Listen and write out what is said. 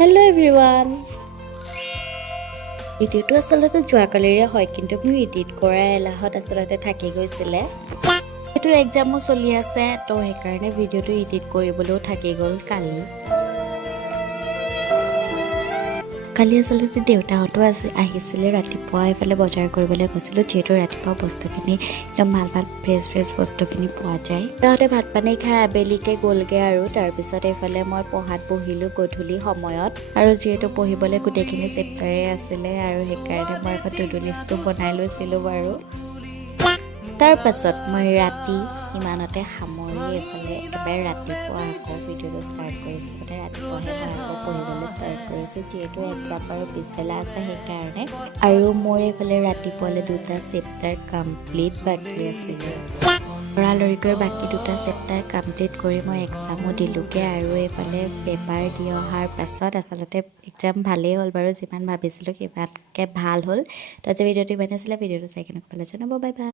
Hello everyone! ভিডিঅ'টো আচলতে যোৱাকালিৰে হয় কিন্তু মই এডিট কৰাৰ এলাহত আচলতে থাকি গৈছিলে। এইটো এক্সামো চলি আছে তো সেইকাৰণে ভিডিঅ'টো এডিট কৰিবলৈও থাকি গ'ল কালি। কালি আচলতে দেউতাহঁতো আহিছিলে ৰাতিপুৱা এফালে বজাৰ কৰিবলৈ গৈছিলোঁ যিহেতু ৰাতিপুৱা বস্তুখিনি একদম ভাল ফ্ৰেছ বস্তুখিনি পোৱা যায়। সিহঁতে ভাত পানী খাই আবেলিকে গ'লগে আৰু তাৰপিছত এইফালে মই পঢ়াত বহিলোঁ গধূলি সময়ত আৰু যিহেতু পঢ়িবলৈ গোটেইখিনি চেপ্টাৰে আছিলে আৰু সেইকাৰণে মই এখন টু ডু লিষ্টটো বনাই লৈছিলোঁ বাৰু। তাৰ পাছত মই ৰাতি ইমানতে সামৰি এইফালে একেবাৰে ৰাতিপুৱা আকৌ ভিডিঅ'টো ষ্টাৰ্ট কৰিছোঁ। মানে ৰাতিপুৱাহে মই আকৌ পঢ়িবলৈ ষ্টাৰ্ট কৰিছোঁ যিহেতু এক্সাম আৰু পিছবেলা আছে সেইকাৰণে। আৰু মোৰ এইফালে ৰাতিপুৱালৈ 2টা চেপ্টাৰ কমপ্লিট বাকী আছিলে। লৰালৰিকৈ বাকী 2টা চেপ্টাৰ কমপ্লিট কৰি মই এক্সামো দিলোঁগৈ আৰু এইফালে পেপাৰ দি অহাৰ পাছত আচলতে এক্সাম ভালেই হ'ল বাৰু, যিমান ভাবিছিলোঁ সিমানকৈ ভাল হ'ল। তো আজি ভিডিঅ'টো ইমানে আছিলে। ভিডিঅ'টো চাই কেনেকুৱা পালে জনাব। Bye bye.